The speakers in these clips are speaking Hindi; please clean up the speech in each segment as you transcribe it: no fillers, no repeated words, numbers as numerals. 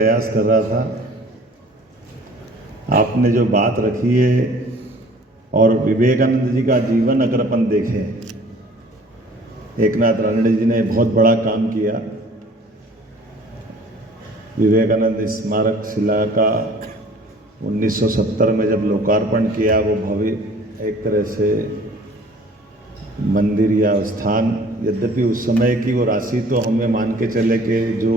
प्रयास कर रहा था। आपने जो बात रखी है और विवेकानंद जी का जीवन अगर अपन देखें, एकनाथ रानडे जी ने बहुत बड़ा काम किया। विवेकानंद स्मारक शिला का 1970 में जब लोकार्पण किया, वो भव्य एक तरह से मंदिर या स्थान, यद्यपि उस समय की वो राशि तो हमें मान के चले कि जो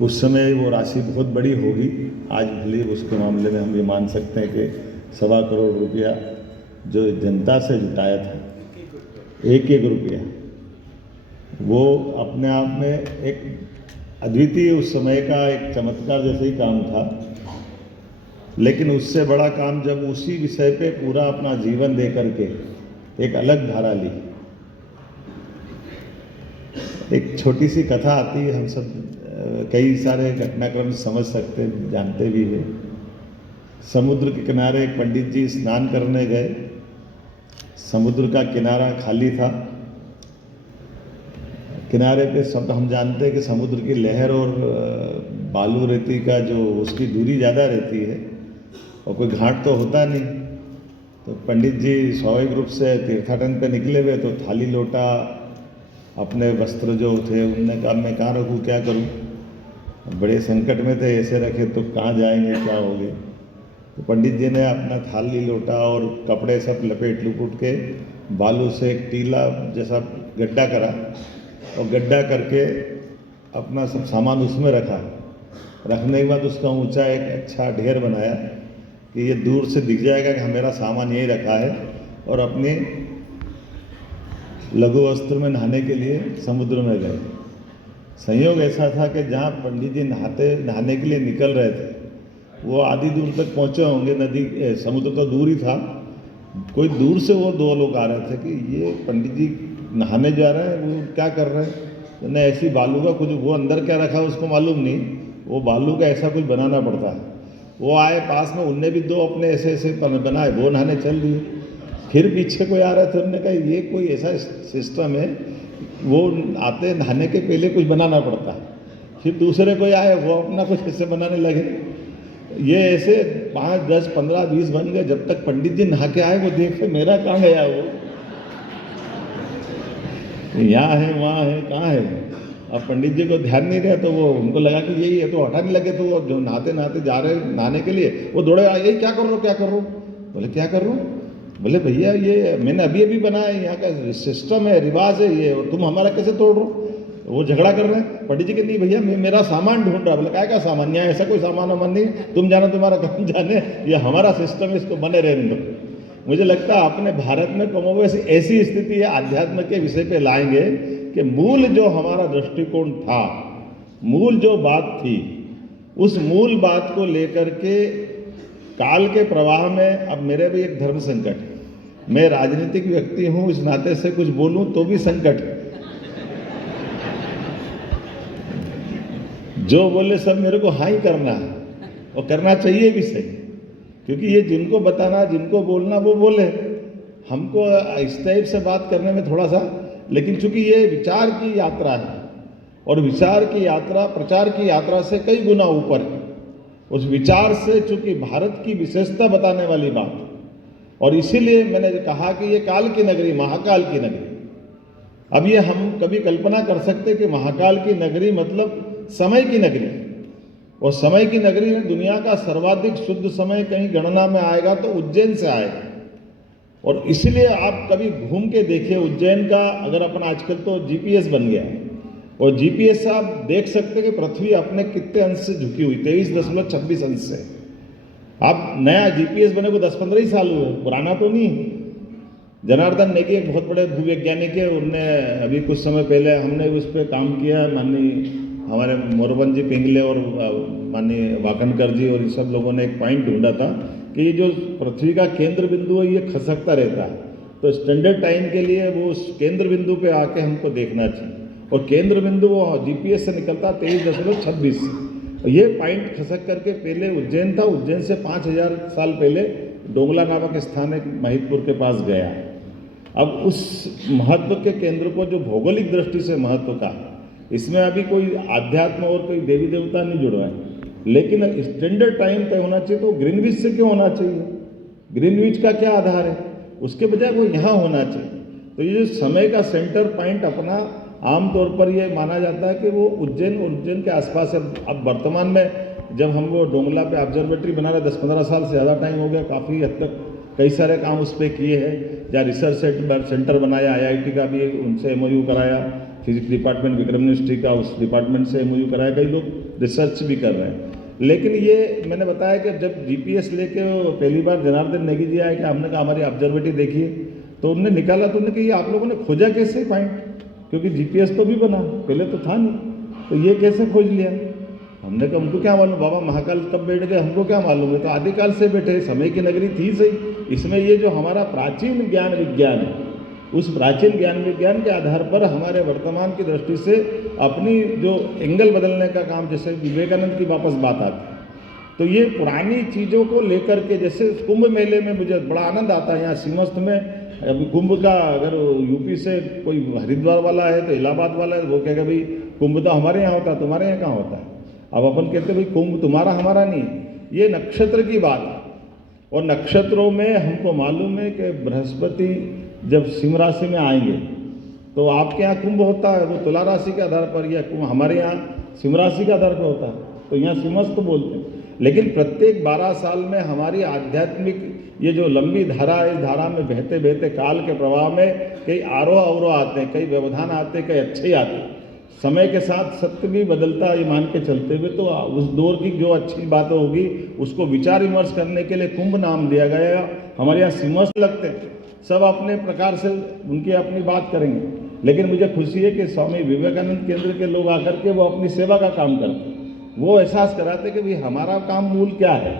उस समय वो राशि बहुत बड़ी होगी, आज भले उसके मामले में हम ये मान सकते हैं कि 1.25 करोड़ रुपया जो जनता से जुटाया था, एक रुपया, वो अपने आप में एक अद्वितीय उस समय का एक चमत्कार जैसे ही काम था। लेकिन उससे बड़ा काम जब उसी विषय पे पूरा अपना जीवन दे करके एक अलग धारा ली। एक छोटी सी कथा आती है, हम सब कई सारे घटनाक्रम समझ सकते हैं, जानते भी हैं। समुद्र के किनारे एक पंडित जी स्नान करने गए। समुद्र का किनारा खाली था। किनारे पे सब हम जानते हैं कि समुद्र की लहर और बालू रेती का जो उसकी दूरी ज़्यादा रहती है और कोई घाट तो होता नहीं। तो पंडित जी स्वाभाविक रूप से तीर्थाटन पे निकले हुए, तो थाली लोटा अपने वस्त्र जो थे उनने कहा मैं कहाँ रखूँ, क्या करूँ। बड़े संकट में थे, ऐसे रखे तो कहाँ जाएंगे, क्या होगे। तो पंडित जी ने अपना थाली लोटा और कपड़े सब लपेट लुपेट के बालू से एक टीला जैसा गड्ढा करा और गड्ढा करके अपना सब सामान उसमें रखा। रखने के बाद उसका ऊंचा एक अच्छा ढेर बनाया कि ये दूर से दिख जाएगा कि मेरा सामान यहीं रखा है, और अपने लघु वस्त्र में नहाने के लिए समुद्र में गए। संयोग ऐसा था कि जहाँ पंडित जी नहाने के लिए निकल रहे थे, वो आधी दूर तक पहुँचे होंगे। नदी समुद्र तो दूर ही था। कोई दूर से वो दो लोग आ रहे थे कि ये पंडित जी नहाने जा रहे हैं, वो क्या कर रहे हैं। तो नहीं, ऐसी बालू का कुछ, वो अंदर क्या रखा उसको मालूम नहीं, वो बालू का ऐसा कुछ बनाना पड़ता है। वो आए पास में, उनने भी दो अपने ऐसे ऐसे बनाए, वो नहाने चल दिए। फिर पीछे कोई आ रहे थे, उन्होंने कहा ये कोई ऐसा सिस्टम है, वो आते नहाने के पहले कुछ बनाना पड़ता है। फिर दूसरे कोई आए, वो अपना कुछ ऐसे बनाने लगे। ये ऐसे 5, 10, 15, 20 बन गए। जब तक पंडित जी नहा के आए, वो देखे मेरा कहाँ गया, वो यहाँ है, वहाँ है, कहाँ है। अब पंडित जी को ध्यान नहीं रहा, तो वो उनको लगा कि यही है, तो हटाने लगे। तो वो जो नहाते नहाते जा रहे नहाने के लिए, वो दौड़े आए, यही क्या कर रहे हो, क्या कर रहे हो। बोले क्या कर रहे हो। बोले भैया ये मैंने अभी अभी बनाया है, यहाँ का सिस्टम है, रिवाज है ये, और तुम हमारा कैसे तोड़ रहे हो। वो झगड़ा कर रहे हैं। पंडित जी के नहीं भैया, मैं मेरा सामान ढूंढ रहा। बोले क्या क्या सामान, यहाँ ऐसा कोई सामान वामान नहीं, तुम जानो तुम्हारा काम जाने, ये हमारा सिस्टम है, इसको बने रहने दो। मुझे लगता है अपने भारत में कमोबेश ऐसी स्थिति है, अध्यात्म के विषय पे लाएंगे कि मूल जो हमारा दृष्टिकोण था, मूल जो बात थी, उस मूल बात को लेकर के काल के प्रवाह में, अब मेरे भी एक धर्म संकट है। मैं राजनीतिक व्यक्ति हूं, इस नाते से कुछ बोलूं तो भी संकट है। जो बोले सब मेरे को हाँ ही करना है, और करना चाहिए भी सही, क्योंकि ये जिनको बताना, जिनको बोलना, वो बोले। हमको इस टाइप से बात करने में थोड़ा सा, लेकिन चूंकि ये विचार की यात्रा है, और विचार की यात्रा प्रचार की यात्रा से कई गुना ऊपर है। उस विचार से चूंकि भारत की विशेषता बताने वाली बात, और इसीलिए मैंने कहा कि ये काल की नगरी, महाकाल की नगरी। अब ये हम कभी कल्पना कर सकते कि महाकाल की नगरी मतलब समय की नगरी, और समय की नगरी में दुनिया का सर्वाधिक शुद्ध समय कहीं गणना में आएगा तो उज्जैन से आएगा। और इसलिए आप कभी घूम के देखिए उज्जैन का, अगर अपन आजकल तो जीपीएस बन गया, और जीपीएस से आप देख सकते हैं कि पृथ्वी अपने कितने अंश से झुकी हुई, 23.26 अंश से। आप नया जीपीएस बने को 10-15 ही साल हुए, पुराना तो नहीं। जनार्दन नेगी एक बहुत बड़े भूवैज्ञानिक है, उनने अभी कुछ समय पहले हमने उस पर काम किया, माननीय हमारे मोरबन जी पिंगले और माननीय वाकनकर जी और ये सब लोगों ने एक पॉइंट ढूंढा था कि ये जो पृथ्वी का केंद्र बिंदु है, ये खसकता रहता है। तो स्टैंडर्ड टाइम के लिए वो उस केंद्र बिंदु पे आके हमको देखना चाहिए, और केंद्र बिंदु वो जीपीएस से निकलता 23.26। ये पॉइंट खसक करके पहले उज्जैन था, उज्जैन से 5000 साल पहले डोंगला नामक स्थान एक महिदपुर के पास गया। अब उस महत्व के केंद्र को, जो भौगोलिक दृष्टि से महत्व का, इसमें अभी कोई आध्यात्म और कोई देवी देवता नहीं जुड़ रहा है। लेकिन स्टैंडर्ड टाइम तय होना चाहिए, तो ग्रीनविच से क्यों होना चाहिए? ग्रीनविच का क्या आधार है? उसके बजाय वो यहाँ होना चाहिए। तो ये जो समय का सेंटर पॉइंट अपना आमतौर पर ये माना जाता है कि वो उज्जैन और उज्जैन के आसपास है। अब वर्तमान में जब हम वो डोंगला पे ऑब्जर्वेटरी बना रहे 10-15 साल से ज़्यादा टाइम हो गया, काफ़ी हद तक कई सारे काम उस पर किए हैं। जहाँ रिसर्च सेंटर बनाया, IIT का भी उनसे MOU कराया, फिजिक्स डिपार्टमेंट विक्रम यूनिवर्सिटी का उस डिपार्टमेंट से MOU कराया, कई लोग रिसर्च भी कर रहे हैं। लेकिन ये मैंने बताया कि जब GPS लेके पहली बार जनार्दन नेगी जी आए कि हमने कहा हमारी ऑब्जर्वेटरी देखिए, तो उन्होंने निकाला, तो उन्होंने कहा ये आप लोगों ने खोजा कैसे पॉइंट? क्योंकि GPS तो भी बना, पहले तो था नहीं, तो ये कैसे खोज लिया? हमने कहा उनको क्या मालूम, बाबा महाकाल कब बैठ गए हमको क्या मालूम है, तो आदिकाल से बैठे, समय की नगरी थी सही। इसमें ये जो हमारा प्राचीन ज्ञान विज्ञान है, उस प्राचीन ज्ञान विज्ञान के आधार पर हमारे वर्तमान की दृष्टि से अपनी जो एंगल बदलने का काम, जैसे विवेकानंद की वापस बात आती है, तो ये पुरानी चीज़ों को लेकर के, जैसे कुंभ मेले में मुझे बड़ा आनंद आता है। यहाँ सीमस्त में अभी कुंभ का, अगर यूपी से कोई हरिद्वार वाला है तो इलाहाबाद वाला है, वो कहेगा भाई कुंभ तो हमारे यहाँ होता है, तुम्हारे यहाँ कहाँ होता है? अब अपन कहते हैं भाई कुंभ तुम्हारा हमारा नहीं, ये नक्षत्र की बात है। और नक्षत्रों में हमको मालूम है कि बृहस्पति जब सिंह राशि में आएंगे तो आपके यहाँ कुंभ होता है, वो तुला राशि के आधार पर, या कुंभ हमारे यहाँ सिंह राशि के आधार पर होता है, तो यहाँ सिंहस्थ बोलते हैं। लेकिन प्रत्येक 12 साल में हमारी आध्यात्मिक ये जो लंबी धारा है, इस धारा में बहते बहते काल के प्रवाह में कई आरोह अवरोह आते हैं, कई व्यवधान आते हैं, कई अच्छे आते हैं। समय के साथ सत्य भी बदलता है, ये मान के चलते हुए, तो उस दौर की जो अच्छी बातें होगी उसको विचार विमर्श करने के लिए कुंभ नाम दिया गया। हमारे यहाँ सिंहस्थ लगते हैं, सब अपने प्रकार से उनकी अपनी बात करेंगे, लेकिन मुझे खुशी है कि स्वामी विवेकानंद केंद्र के लोग आकर के वो अपनी सेवा का काम करते हैं, वो एहसास कराते कि भाई हमारा काम मूल क्या है।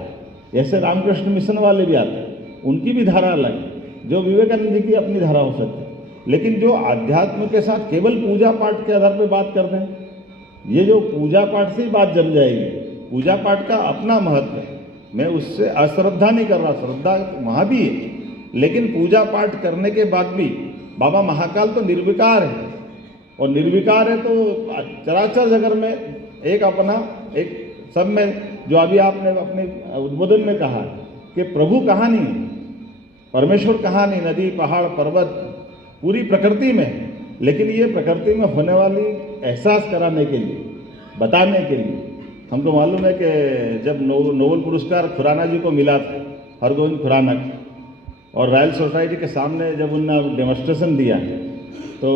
ऐसे रामकृष्ण मिशन वाले भी आते हैं, उनकी भी धारा अलग है, जो विवेकानंद जी की अपनी धारा हो सकती है। लेकिन जो अध्यात्म के साथ केवल पूजा पाठ के आधार पर बात कर रहे हैं, ये जो पूजा पाठ से ही बात जम जाएगी। पूजा पाठ का अपना महत्व है, मैं उससे अश्रद्धा नहीं कर रहा, श्रद्धा वहाँ भी है, लेकिन पूजा पाठ करने के बाद भी बाबा महाकाल तो निर्विकार है, और निर्विकार है तो चराचर जगत में एक अपना एक सब में, जो अभी आपने अपने उद्बोधन में कहा कि प्रभु कहाँ नहीं, परमेश्वर कहाँ नहीं, नदी पहाड़ पर्वत पूरी प्रकृति में। लेकिन ये प्रकृति में होने वाली एहसास कराने के लिए, बताने के लिए, हमको मालूम है कि जब नोबेल पुरस्कार खुराना जी को मिला था, हरगोविंद खुराना, और रॉयल सोसाइटी के सामने जब उन्होंने डेमोस्ट्रेशन दिया, तो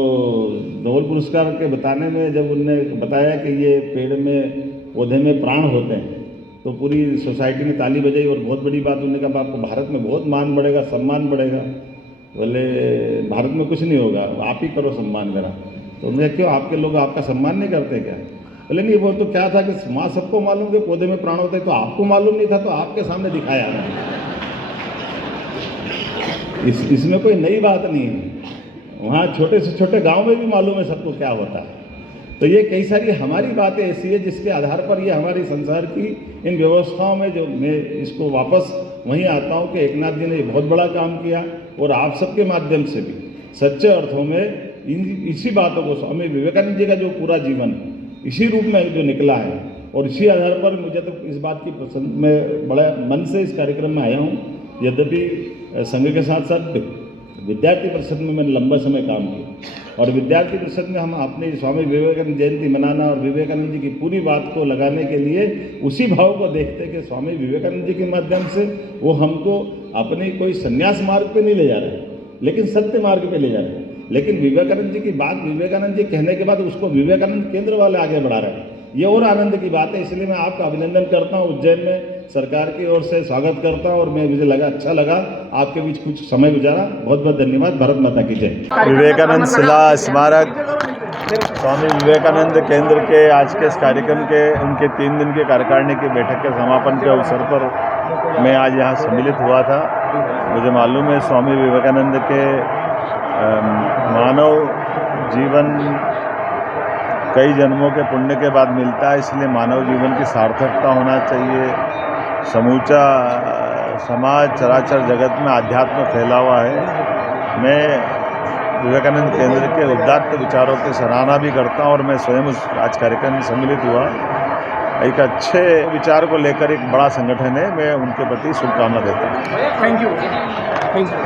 नोबेल पुरस्कार के बताने में जब उनने बताया कि ये पेड़ में पौधे में प्राण होते हैं, तो पूरी सोसाइटी ने ताली बजाई, और बहुत बड़ी बात उन्होंने कहा आपको भारत में बहुत मान बढ़ेगा, सम्मान बढ़ेगा। बोले भारत में कुछ नहीं होगा, आप ही करो सम्मान मेरा। तो उन्होंने क्यों, आपके लोग आपका सम्मान नहीं करते क्या? बोले नहीं, वो तो क्या था कि माँ सबको मालूम कि पौधे में प्राण होते हैं, तो आपको मालूम नहीं था, तो आपके सामने दिखाया। इसमें कोई नई बात नहीं है, वहाँ छोटे से छोटे गांव में भी मालूम है सबको क्या होता है। तो ये कई सारी हमारी बातें ऐसी है जिसके आधार पर ये हमारी संसार की इन व्यवस्थाओं में, जो मैं इसको वापस वहीं आता हूँ कि एकनाथ जी ने बहुत बड़ा काम किया, और आप सबके माध्यम से भी सच्चे अर्थों में इसी बातों को, स्वामी विवेकानंद जी का जो पूरा जीवन इसी रूप में जो निकला है, और इसी आधार पर मुझे तो इस बात की पसंद, मैं बड़ा मन से इस कार्यक्रम में आया हूँ। यद्यपि संघ के साथ साथ विद्यार्थी परिषद में मैंने लंबा समय काम किया, और विद्यार्थी परिषद में हम अपने स्वामी विवेकानंद जयंती मनाना और विवेकानंद जी की पूरी बात को लगाने के लिए उसी भाव को देखते कि स्वामी विवेकानंद जी के माध्यम से वो हमको अपने कोई संन्यास मार्ग पे नहीं ले जा रहे, लेकिन सत्य मार्ग पे ले जा रहे हैं। लेकिन विवेकानंद जी की बात विवेकानंद जी कहने के बाद उसको विवेकानंद केंद्र वाले आगे बढ़ा रहे हैं, ये और आनंद की बात है। इसलिए मैं आपका अभिनंदन करता हूँ, उज्जैन में सरकार की ओर से स्वागत करता हूँ, और मुझे लगा अच्छा लगा आपके बीच कुछ समय गुजारा। बहुत बहुत धन्यवाद। भारत माता की जय। विवेकानंद शिला स्मारक स्वामी विवेकानंद केंद्र के आज के इस कार्यक्रम के उनके 3 दिन के कार्यकारिणी की बैठक के समापन के अवसर पर मैं आज यहाँ सम्मिलित हुआ था। मुझे मालूम है स्वामी विवेकानंद के मानव जीवन कई जन्मों के पुण्य के बाद मिलता है, इसलिए मानव जीवन की सार्थकता होना चाहिए। समूचा समाज चराचर जगत में आध्यात्म फैला हुआ है। मैं विवेकानंद केंद्र के उदात्त विचारों की सराहना भी करता हूं, और मैं स्वयं उस आज कार्यक्रम में सम्मिलित हुआ। एक अच्छे विचार को लेकर एक बड़ा संगठन है। मैं उनके प्रति शुभकामना देता हूँ। Thank you.